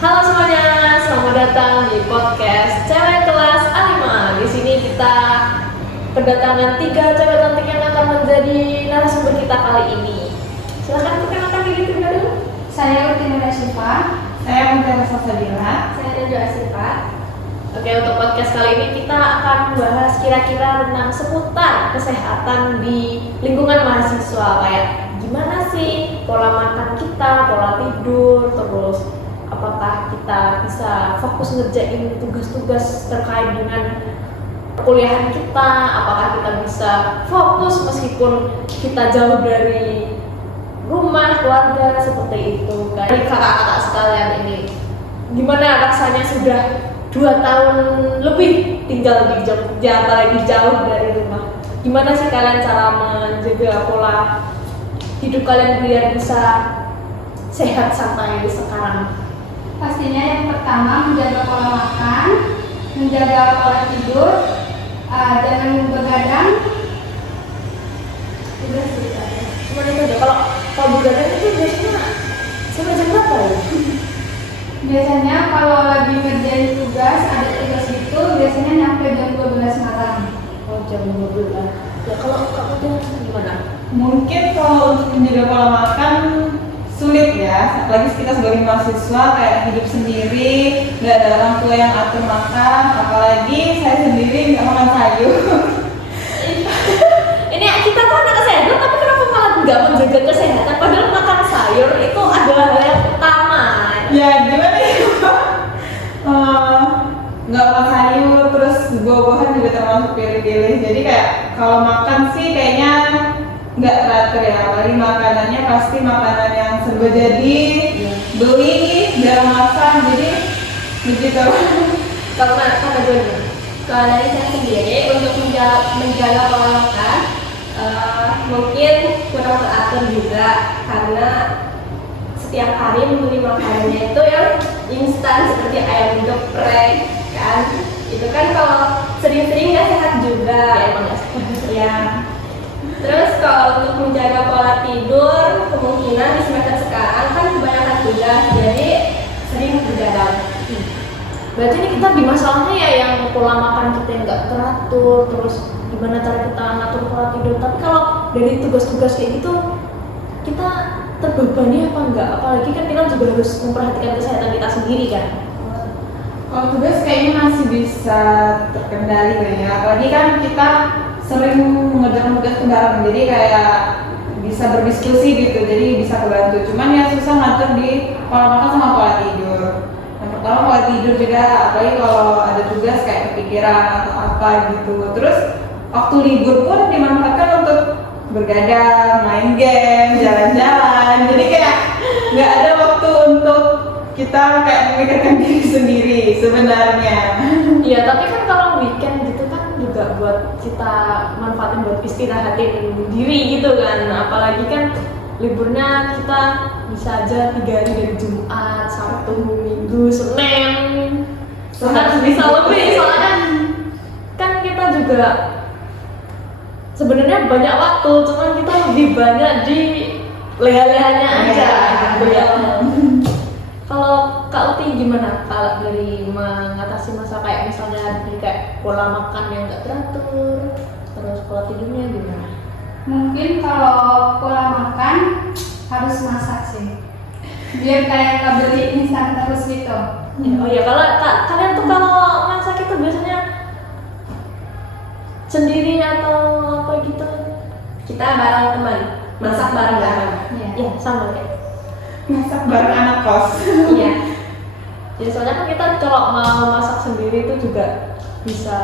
Halo semuanya, selamat datang di podcast Cewek Kelas A5. Di sini kita kedatangan 3 cewek cantik yang akan menjadi narasumber kita kali ini. Silahkan perkenalkan diri terlebih dahulu. Saya Utina Syifa. Saya Mutiara Salsabila. Saya Najwa Asyifa. Oke, untuk podcast kali ini kita akan membahas kira-kira tentang seputar kesehatan di lingkungan mahasiswa. Kayak gimana sih pola makan kita, pola tidur, terus apakah kita bisa fokus ngerjain tugas-tugas terkait dengan perkuliahan kita, apakah kita bisa fokus meskipun kita jauh dari rumah, keluarga, seperti itu. Dari kakak-kakak sekalian ini, gimana rasanya sudah 2 tahun lebih tinggal di Jogja, apalagi jauh dari rumah. Gimana sih kalian cara menjaga pola hidup kalian biar bisa sehat sampai sekarang? Pastinya yang pertama menjaga pola makan, menjaga pola tidur, jangan begadang. Udah sih. Cuma itu aja. Kalau begadang itu biasanya sampai jam berapa ya? Biasanya kalau lagi ngerjain tugas, ada tugas itu biasanya nyampe jam 12 malam. Oh, jam 12. Ya kalau kamu gimana? Mungkin kalau untuk menjaga pola makan sulit ya, apalagi kita sebagai mahasiswa kayak hidup sendiri, nggak ada orang tua yang atur makan, apalagi saya sendiri nggak makan sayur. Ini kita tuh anak kesehatan, tapi kenapa malah nggak menjaga kesehatan? Padahal makan sayur itu adalah hal yang utama. Ya gimana ya? Nggak makan sayur, terus buah-buahan juga termasuk pilih-pilih. Jadi kayak kalau makan sih kayaknya nggak teratur ya, apalagi makanannya pasti makanan yang serba jadi, beli, jarang makan, jadi begitu. Kalau dulu. Kalau dari saya sendiri untuk menjaga pola makan, mungkin kurang teratur juga karena setiap hari membeli makanannya itu yang instan seperti ayam geprek kan. Itu kan kalau sering-sering nggak sehat juga. Ya emang nggak sehat. Ya. Terus kalau untuk menjaga pola tidur, kemungkinan di semester sekarang kan kebanyakan tugas, jadi sering begadang. Berarti ini kita di masalahnya ya yang pola makan kita yang nggak teratur, terus gimana cara kita ngatur pola tidur. Tapi kalau dari tugas-tugas kayak gitu, kita terbebani apa enggak? Apalagi kan kita juga harus memperhatikan kesehatan kita sendiri kan. Kalau tugas kayaknya masih bisa terkendali kayaknya, apalagi kan kita sering mengerjakan tugas bareng, jadi kayak bisa berdiskusi gitu, jadi bisa kebantu. Cuman ya susah ngatur di pola makan sama pola tidur. Yang pertama pola tidur juga, apalagi kalau ada tugas kayak kepikiran atau apa gitu. Terus waktu libur pun dimanfaatkan untuk bergadang, main game, jalan-jalan. Jadi kayak nggak ada waktu untuk kita kayak memikirkan diri sendiri sebenarnya. Iya, tapi kan kalau weekend gitu kan juga buat kita manfaatin buat istirahatin diri gitu kan. Apalagi kan liburnya kita bisa aja 3 hari dari Jumat, Sabtu, Minggu, Senin. Bahkan bisa lebih soalnya kan kita juga sebenarnya banyak waktu, cuman kita lebih banyak di leha-lehanya aja gitu ya. Kalau Kak Uti gimana kalau dari mengatasi masa kayak misalnya di kayak pola makan yang nggak teratur, terus pola tidurnya gimana? Mungkin kalau pola makan harus masak sih, biar kayak nggak beli instan terus gitu. Oh iya, kalau kalian tuh kalau masak itu biasanya sendiri atau apa gitu? Kita bareng teman, masak bareng-bareng. Ya sama kayak. Masak bareng anak kos. Iya. Ya soalnya kan kita kalau mau masak sendiri itu juga bisa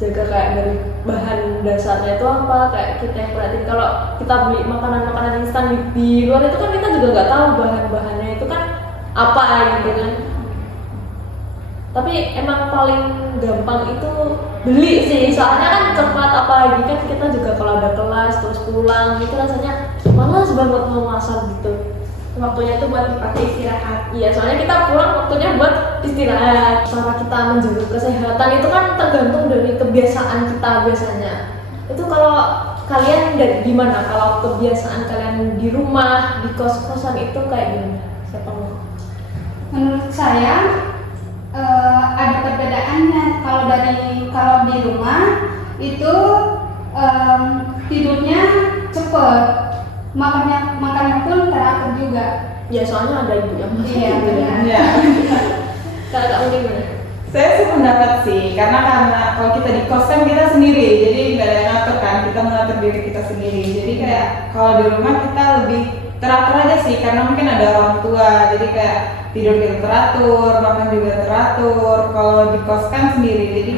jaga kayak dari bahan dasarnya itu apa, kayak kita yang perhatiin. Kalau kita beli makanan-makanan instan di luar itu kan kita juga nggak tahu bahan-bahannya itu kan apa gitu kan. Tapi emang paling gampang itu beli sih, soalnya kan cepat, apalagi kan kita juga kalau ada kelas terus pulang itu rasanya malas banget mau masak gitu. Waktunya tuh buat dipakai istirahat. Iya, soalnya kita pulang waktunya buat istirahat. Cara kita menjaga kesehatan itu kan tergantung dari kebiasaan kita biasanya. Itu kalau kalian gimana? Kalau kebiasaan kalian di rumah, di kos-kosan itu kayak gimana? Siapa mau? Menurut kalau di rumah itu tidurnya cepet, makannya pun teratur juga. Ya soalnya ada ibu yang masak Iya, gitu ya. benar. Ya. Kalau Kak Uli gimana? Saya sih pendapat sih, karena kalau kita di kos kan kita sendiri, jadi nggak ada yang ngatur kan, kita mengatur diri kita sendiri. Jadi kayak kalau di rumah kita lebih teratur aja sih, karena mungkin ada orang tua, jadi kayak tidur kita teratur, makan juga teratur. Kalau di kos kan sendiri, jadi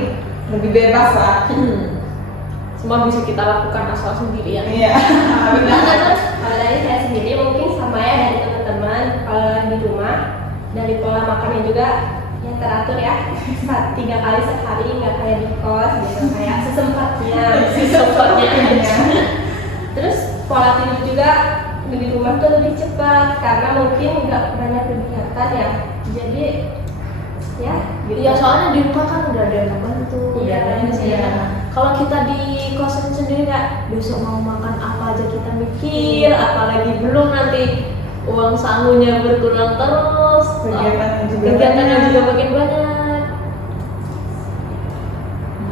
lebih bebas lah. Semua bisa kita lakukan asal sendirian. Iya. Kalau dari saya sendiri mungkin sama ya dari teman-teman. Kalau di rumah dari pola makannya juga ya teratur ya, 3 kali sehari, nggak kayak di kos gitu, kayak sesempatnya. Terus pola tidur juga di rumah tuh lebih cepat karena mungkin nggak banyak kegiatan ya, jadi ya gitu. Iya soalnya di rumah kan udah ada yang membantu, udah Iya, ada yang iya. sediakan. Kalau kita di kosan sendiri Kak, besok mau makan apa aja kita mikir, apalagi belum nanti uang sangunya berkurang terus, kegiatannya juga makin banyak.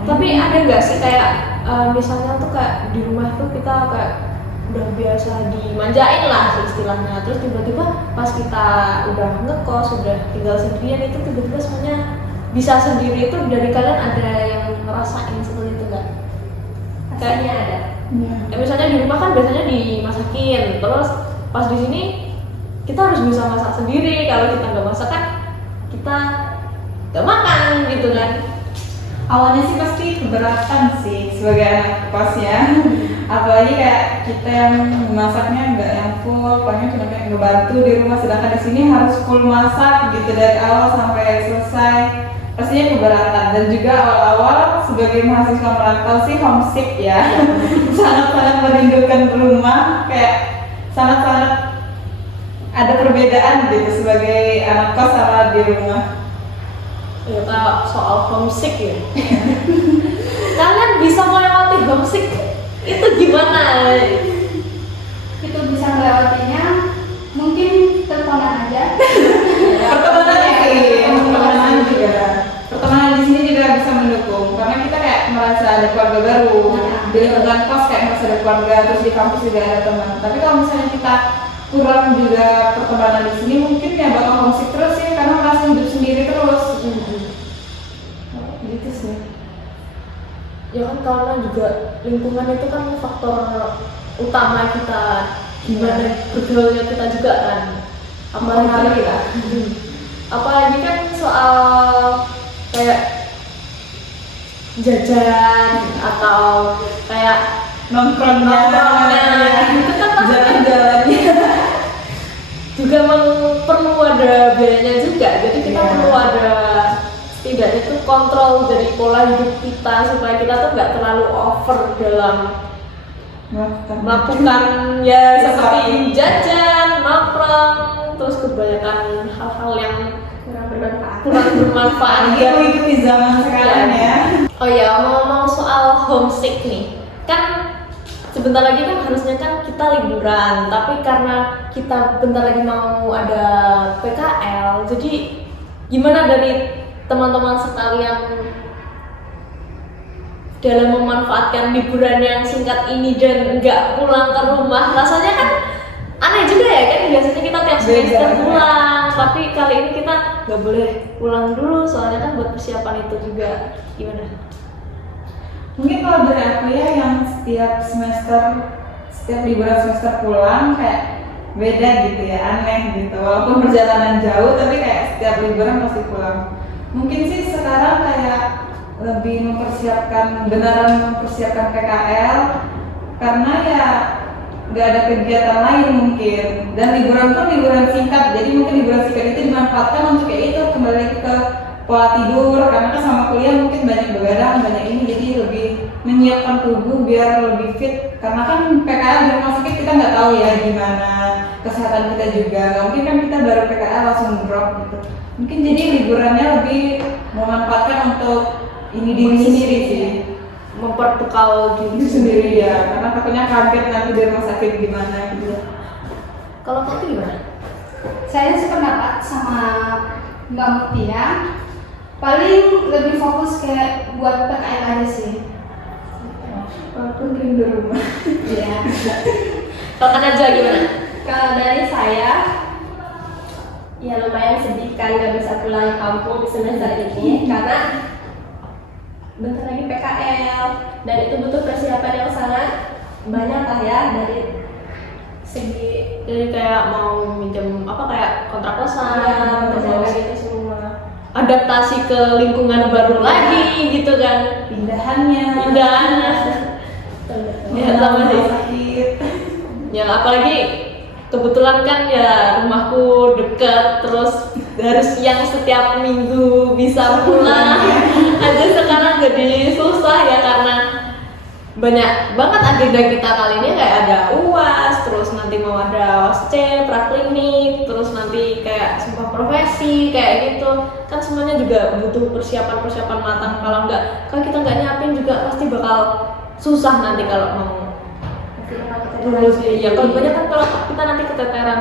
Tapi ada nggak sih kayak misalnya tuh kayak di rumah tuh kita kayak udah biasa dimanjain lah istilahnya, terus tiba-tiba pas kita udah ngekos, udah tinggal sendirian itu tiba-tiba semuanya bisa sendiri. Itu dari kalian ada yang ngerasain seperti itu nggak? Kayaknya ada. Ya, misalnya di rumah kan biasanya dimasakin, terus pas di sini kita harus bisa masak sendiri. Kalau kita nggak masak kan kita nggak makan gitu kan. Awalnya sih pasti keberatan sih sebagai anak kos ya. Apalagi kayak kita yang masaknya nggak yang full, paling cuma kayak ngebantu di rumah, sedangkan di sini harus full masak gitu dari awal sampai selesai. Pastinya keberatan. Dan juga awal-awal sebagai mahasiswa merantau sih homesick ya. Sangat-sangat merindukan rumah, kayak sangat-sangat ada perbedaan gitu sebagai anak kos sama di rumah. Ya kalau soal homesick ya. Kalian bisa melewati homesick itu gimana? Itu bisa melewatinya mungkin teleponan aja. Pertemanan juga. Pertemanan di sini juga bisa mendukung karena kita kayak merasa ada keluarga baru. Di lingkungan kos kayak merasa ada keluarga, terus di kampus juga ada teman. Tapi kalau misalnya kita kurang juga pertemanan di sini, mungkin ya bakal homesick terus ya karena merasa hidup sendiri terus. Gitu sih. Ya kan karena juga lingkungan itu kan faktor utama kita gimana bergaulnya kita juga kan. Mempengaruhi lah. Apalagi kan soal kayak jajan atau kayak Nongkrongnya, itu kan pasti jalan-jalannya. juga perlu ada biayanya juga. Jadi kita Iya. perlu ada setidaknya tuh kontrol dari pola hidup kita supaya kita tuh nggak terlalu over dalam melakukan ya seperti jajan, nongkrong, terus kebanyakan hal-hal yang kurang bermanfaat. Lagi mengikuti zaman sekarang ya. Oh ya, ngomong soal homesick nih, kan sebentar lagi kan harusnya kan kita liburan, tapi karena kita bentar lagi mau ada PKL, jadi gimana dari teman-teman sekalian dalam memanfaatkan liburan yang singkat ini dan nggak pulang ke rumah? Rasanya kan aneh juga ya kan, biasanya kita tiap semester Beda. pulang, tapi kali ini kita nggak boleh pulang dulu soalnya kan buat persiapan itu juga. Gimana? Mungkin kalau dari aku ya yang setiap liburan semester pulang kayak beda gitu ya, aneh gitu. Walaupun perjalanan jauh tapi kayak setiap liburan pasti pulang. Mungkin sih sekarang kayak lebih beneran mempersiapkan PKL karena ya nggak ada kegiatan lain mungkin, dan liburan pun liburan singkat, jadi mungkin liburan singkat itu dimanfaatkan untuk kayak itu kembali ke pola tidur karena kan sama kuliah mungkin banyak begadang, banyak ini, jadi lebih menyiapkan tubuh biar lebih fit karena kan PKL di rumah sakit kita nggak tahu ya gimana kesehatan kita juga, nggak mungkin kan kita baru PKL langsung drop gitu. Mungkin jadi liburannya lebih memanfaatkan untuk ini diri sendiri sih, Memperbekal diri sendiri ya, karena takutnya kaget nanti di rumah sakit gimana gitu. Kalau kamu gimana? Saya sependapat sama Mbak Mutia. paling lebih fokus kayak buat PKL aja sih. Aku rindu rumah. Iya. Kalau kan aja gimana? Kalau dari saya, ya lumayan sedih kan nggak bisa pulang kampung di semester ini karena bentar lagi PKL dan itu butuh persiapan yang sangat banyak lah ya dari segi Jadi kayak mau minjem apa kayak kontrak kosan, terus persiapan itu semua. adaptasi ke lingkungan baru lagi gitu kan. Pindahannya. Pindahannya. Ya sama sih. Sakit. Ya apalagi kebetulan kan ya rumahku dekat, terus harus yang setiap minggu bisa pulang aja sekarang jadi susah ya karena banyak banget agenda kita kali ini, kayak ada UAS, terus nanti mau ada OSCE, praklinik, terus nanti kayak sumpah profesi kayak gitu kan, semuanya juga butuh persiapan matang. Kalau kita nggak nyiapin juga pasti bakal susah nanti kalau mau lulus. Ya kalau banyak kan kalau kita nanti keteteran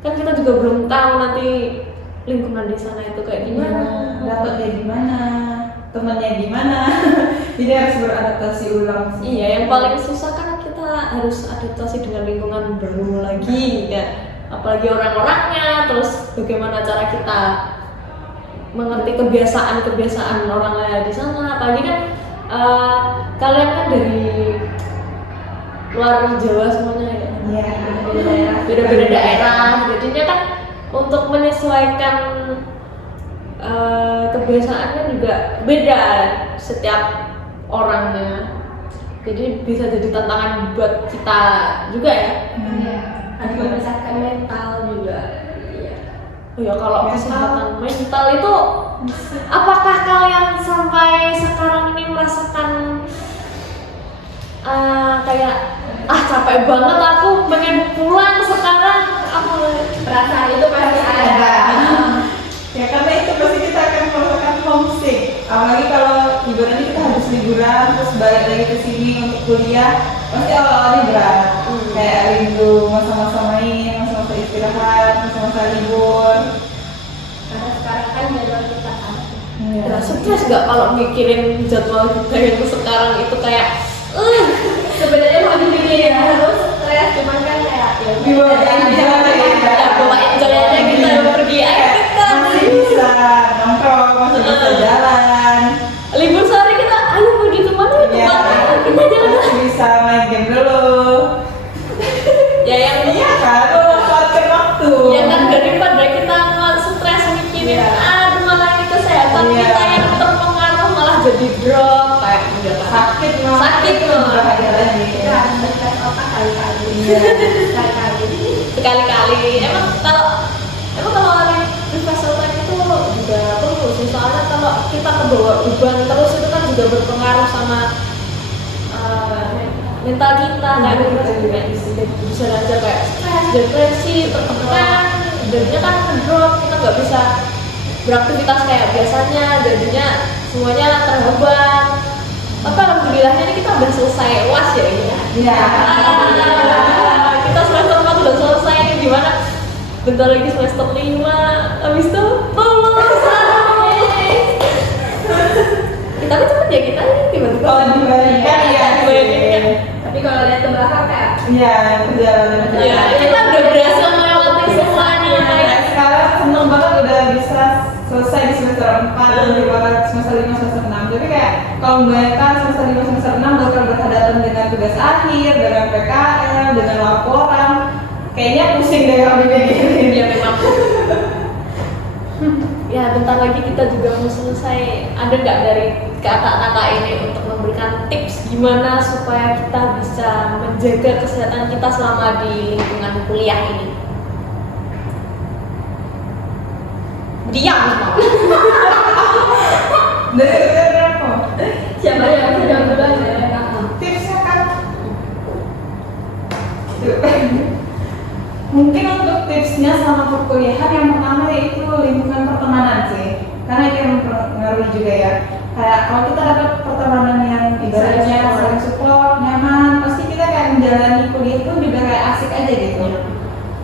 kan, kita juga belum tahu nanti lingkungan di sana itu kayak gimana, Dapatnya gimana, temannya gimana. Jadi harus beradaptasi ulang sih. Iya, yang paling susah kan kita harus adaptasi dengan lingkungan baru lagi kan, apalagi orang-orangnya, terus bagaimana cara kita mengerti kebiasaan orang lain di sana. Apalagi kan kalian kan dari luar Jawa semuanya ya, Iya. beda-beda daerah, jadinya kan untuk menyesuaikan kebiasaannya juga beda setiap orangnya, jadi bisa jadi tantangan buat kita juga ya. Iya. Ada membesarkan mental juga. Iya. Oh ya, kalau Mental. kesehatan mental itu apakah kalian sampai sekarang ini merasakan kayak capek banget, aku pengen pulang sekarang, aku Perasaan itu pasti ada. Ya karena itu pasti kita akan merasakan homesick. Apalagi kalau ibaratnya kita habis liburan terus balik lagi ke sini untuk kuliah, pasti awal-awalnya berat. Kayak rindu masa-masa main, masa-masa istirahat, masa-masa libur. Karena sekarang kan jadwal kita kan. ya, stres gak kalau mikirin jadwal kita yang sekarang itu kayak Sebenarnya mau dibikin harus stres, cuman kan kayak ya udah, Dibawa kita enjoy, ya bawa enjoy aja, kita pergi aja kita Masih bisa nongkrong, masih bisa jalan. libur sehari kita ayo pergi kemana Ya, kita jalan. masih bisa main game dulu. Ya yang Iya kan, memanfaatkan waktu. ya kan, daripada kita stres mikirin mana ini kesehatan Iya. kita yang terpengaruh malah jadi drop kayak enggak Sakit loh. Sakit loh. Bahaya lagi. kita harus stres otak kali-kali. Iya. Sekali-kali. sekali-kali. Emang kalau refresh otak itu juga perlu sih, soalnya kalau kita kebawa beban terus itu kan juga berpengaruh sama mental kita, kayak bisa aja kayak stres, depresi, tertekan, jadinya kan ngedrop, kita nggak bisa beraktivitas kayak biasanya, jadinya semuanya terhambat. Tapi alhamdulillahnya ini kita udah selesai UAS ya ini ya. Iya. Kita semester 4 udah selesai, ini gimana? Bentar lagi semester 5, habis itu lulus. Kita kan cepet ya, kita ini tiba-tiba. Kalau dibandingkan ya. Dibandingkan. Tapi kalau lihat ke belakang kayak Iya, perjalanan. Ya, kita udah berhasil melewati semuanya. Nah, sekarang seneng banget udah bisa selesai di semester 4 dan di semester 5, semester 6. Tapi kayak kalau membayangkan semester 5, semester 6 bakal berhadapan dengan tugas akhir, dengan PKL, dengan laporan, kayaknya pusing deh kalau dipikirin. Ya memang. Ya bentar lagi kita juga mau selesai. Ada nggak dari kakak-kakak ini untuk memberikan tips gimana supaya kita bisa menjaga kesehatan kita selama di lingkungan kuliah ini? Diam semua. Dari apa? siapa yang bisa jawab duluan ya? Tipsnya kan mungkin untuk tipsnya selama perkuliahan yang pertama yaitu lingkungan pertemanan sih, karena itu yang mempengaruhi juga ya. Kayak kalau kita dapat pertemanan yang ibaratnya saling support, nyaman, pasti kita kayak menjalani kuliah itu juga kayak asik aja gitu.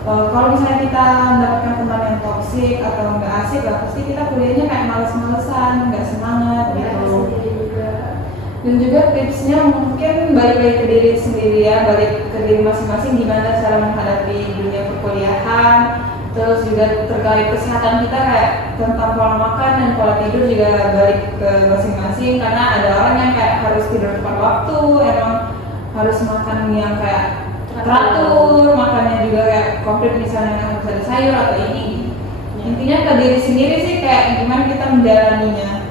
Kalau misalnya kita mendapatkan teman yang toksik toksik atau nggak asik lah, pasti kita kuliahnya kayak males-malesan, nggak semangat gitu. Dan juga tipsnya mungkin balik lagi ke diri sendiri ya, balik ke diri masing-masing gimana cara menghadapi dunia perkuliahan. Terus juga terkait kesehatan kita kayak tentang pola makan dan pola tidur juga balik ke masing-masing, karena ada orang yang kayak harus tidur tepat waktu, emang harus makan yang kayak teratur, makannya juga kayak komplit, misalnya harus ada sayur atau ini. Intinya ke diri sendiri sih, kayak gimana kita menjalaninya.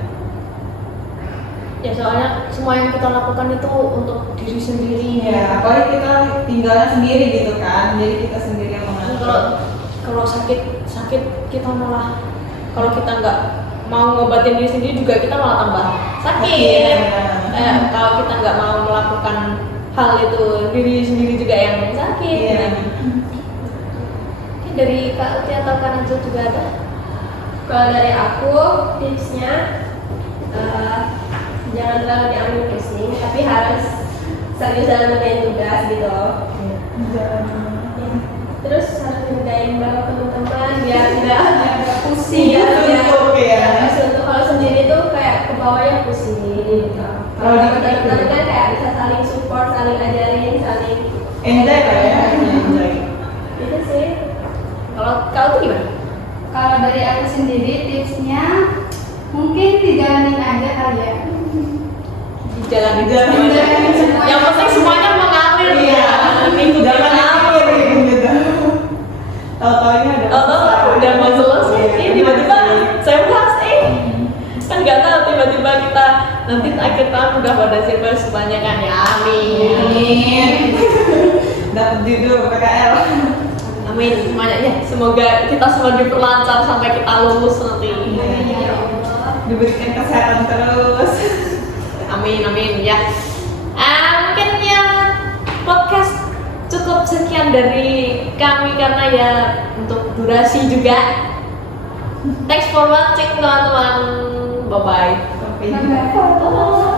Ya soalnya semua yang kita lakukan itu untuk diri sendiri. Ya, apalagi kita tinggalnya sendiri gitu kan, jadi kita sendiri yang mengatur. Kalau sakit kita malah, kalau kita nggak mau ngobatin diri sendiri juga kita malah tambah sakit. Kalau kita nggak mau melakukan hal itu, diri sendiri juga yang sakit. Iya. Mungkin dari Kak Uti atau Kak Najwa juga ada? Kalau dari aku tipsnya jangan terlalu diambil pusing, tapi harus serius-serius ngerjain tugas gitu. Terus harus ngerjain bareng teman-teman biar nggak pusing ya. Biar untuk kalau sendiri tuh kayak ke bawahnya pusing gitu. Kalau teman-teman kan kayak bisa saling support, saling ajarin, saling Enjoy ya, enjoy. itu sih. Kalau kau tuh gimana? Kalau dari aku sendiri tipsnya mungkin dijalanin aja kali ya. Dijalanin Dijalanin semua. Yang penting semuanya mengalir. Iya, Minggu jangan akhir gitu. Tahu-taunya udah mau selesai. Tiba-tiba saya bahas kan nggak tahu, tiba-tiba kita nanti akhir tahun udah pada silver semuanya kan ya. Amin. Dapat judul PKL. Amin semuanya ya. Semoga kita semua diperlancar sampai kita lulus nanti. Diberikan kesehatan terus. Amin ya. Mungkin ya podcast cukup sekian dari kami karena ya untuk durasi juga. Thanks for watching teman-teman. Bye bye. Sampai jumpa.